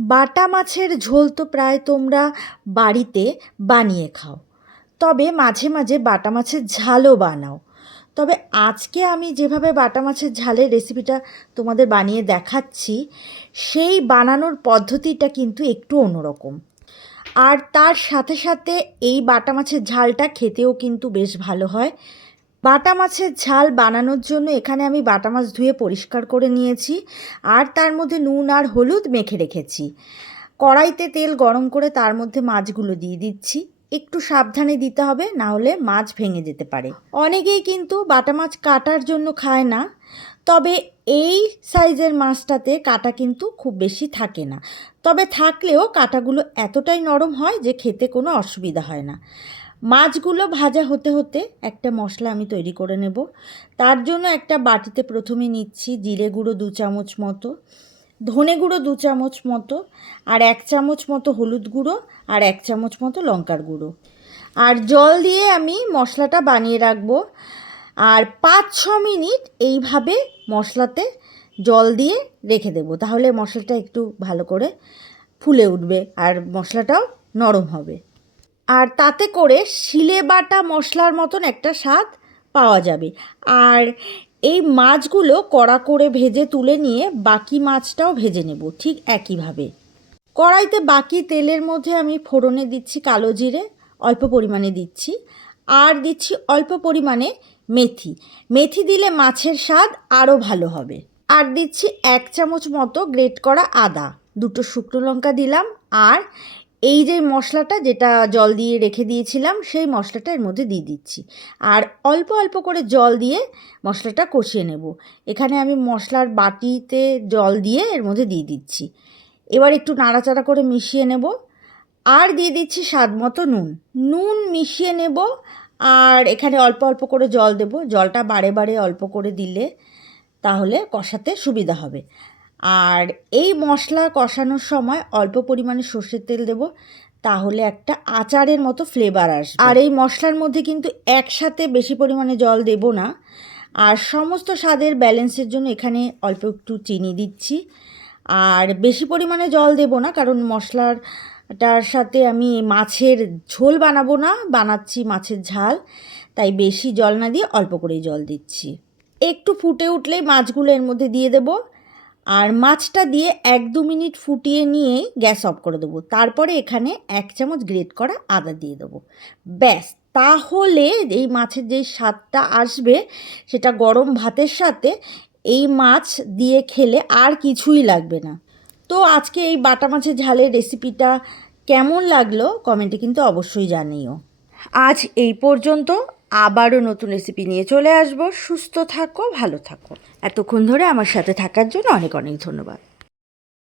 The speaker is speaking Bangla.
বাটা মাছের ঝোল তো প্রায় তোমরা বাড়িতে বানিয়ে খাও, তবে মাঝে মাঝে বাটা মাছের ঝালও বানাও। তবে আজকে আমি যেভাবে বাটা মাছের ঝালের রেসিপিটা তোমাদের বানিয়ে দেখাচ্ছি, সেই বানানোর পদ্ধতিটা কিন্তু একটু অন্যরকম। আর তার সাথে সাথে এই বাটা মাছের ঝালটা খেতেও কিন্তু বেশ ভালো হয়। বাটা মাছের ঝাল বানানোর জন্য এখানে আমি বাটা মাছ ধুয়ে পরিষ্কার করে নিয়েছি, আর তার মধ্যে নুন আর হলুদ মেখে রেখেছি। কড়াইতে তেল গরম করে তার মধ্যে মাছগুলো দিয়ে দিচ্ছি। একটু সাবধানে দিতে হবে, না হলে মাছ ভেঙে যেতে পারে। অনেকেই কিন্তু বাটা মাছ কাটার জন্য খায় না, তবে এই সাইজের মাছটাতে কাটা কিন্তু খুব বেশি থাকে না। তবে থাকলেও কাটাগুলো এতটাই নরম হয় যে খেতে কোনো অসুবিধা হয় না। মাছগুলো ভাজা হতে হতে একটা মশলা আমি তৈরি করে নেব। তার জন্য একটা বাটিতে প্রথমে নিচ্ছি জিরে গুঁড়ো 2 চামচ মতো, ধনে গুঁড়ো 2 চামচ মতো, আর 1 চামচ মতো হলুদ গুঁড়ো, আর 1 চামচ মতো লঙ্কার গুঁড়ো। আর জল দিয়ে আমি মশলাটা বানিয়ে রাখবো। আর 5-6 মিনিট এইভাবে মশলাতে জল দিয়ে রেখে দেবো, তাহলে মশলাটা একটু ভালো করে ফুলে উঠবে আর মশলাটাও নরম হবে। আর তাতে করে শিলে বাটা মশলার মতন একটা স্বাদ পাওয়া যাবে। আর এই মাছগুলো কড়া করে ভেজে তুলে নিয়ে বাকি মাছটাও ভেজে নেব ঠিক একইভাবে। কড়াইতে বাকি তেলের মধ্যে আমি ফোড়নে দিচ্ছি কালো জিরে, অল্প পরিমাণে দিচ্ছি, আর দিচ্ছি অল্প পরিমাণে মেথি। মেথি দিলে মাছের স্বাদ আরও ভালো হবে। আর দিচ্ছি 1 চামচ মতো গ্রেট করা আদা, 2টো শুকনো লঙ্কা দিলাম, আর এই যে মশলাটা যেটা জল দিয়ে রেখে দিয়েছিলাম সেই মশলাটা এর মধ্যে দিয়ে দিচ্ছি। আর অল্প অল্প করে জল দিয়ে মশলাটা কষিয়ে নেব। এখানে আমি মশলার বাটিতে জল দিয়ে এর মধ্যে দিয়ে দিচ্ছি। এবার একটু নাড়াচাড়া করে মিশিয়ে নেব, আর দিয়ে দিচ্ছি স্বাদ মতো নুন মিশিয়ে নেব। আর এখানে অল্প অল্প করে জল দেব, জলটা বারে বারে অল্প করে দিলে তাহলে কষাতে সুবিধা হবে। আর এই মশলা কষানোর সময় অল্প পরিমাণে সর্ষের তেল দেব, তাহলে একটা আচারের মতো ফ্লেভার আসবে। আর এই মশলার মধ্যে কিন্তু একসাথে বেশি পরিমাণে জল দেব না। আর সমস্ত স্বাদের ব্যালেন্সের জন্য এখানে অল্প একটু চিনি দিচ্ছি। আর বেশি পরিমাণে জল দেব না, কারণ মশলাটার সাথে আমি মাছের ঝোল বানাবো না, বানাচ্ছি মাছের ঝাল, তাই বেশি জল না দিয়ে অল্প করেই জল দিচ্ছি। একটু ফুটে উঠলেই মাছগুলো এর মধ্যে দিয়ে দেব, আর মাছটা দিয়ে 1-2 মিনিট ফুটিয়ে নিয়ে গ্যাস অফ করে দেবো। তারপরে এখানে 1 চামচ গ্রেট করা আদা দিয়ে দেবো। ব্যাস, তাহলে এই মাছের যেই স্বাদটা আসবে সেটা গরম ভাতের সাথে এই মাছ দিয়ে খেলে আর কিছুই লাগবে না। তো আজকে এই বাটা মাছের ঝালের রেসিপিটা কেমন লাগলো কমেন্টে কিন্তু অবশ্যই জানিও। আজ এই পর্যন্ত, আবারও নতুন রেসিপি নিয়ে চলে আসবো। সুস্থ থাকো, ভালো থাকো। এতক্ষণ ধরে আমার সাথে থাকার জন্য অনেক অনেক ধন্যবাদ।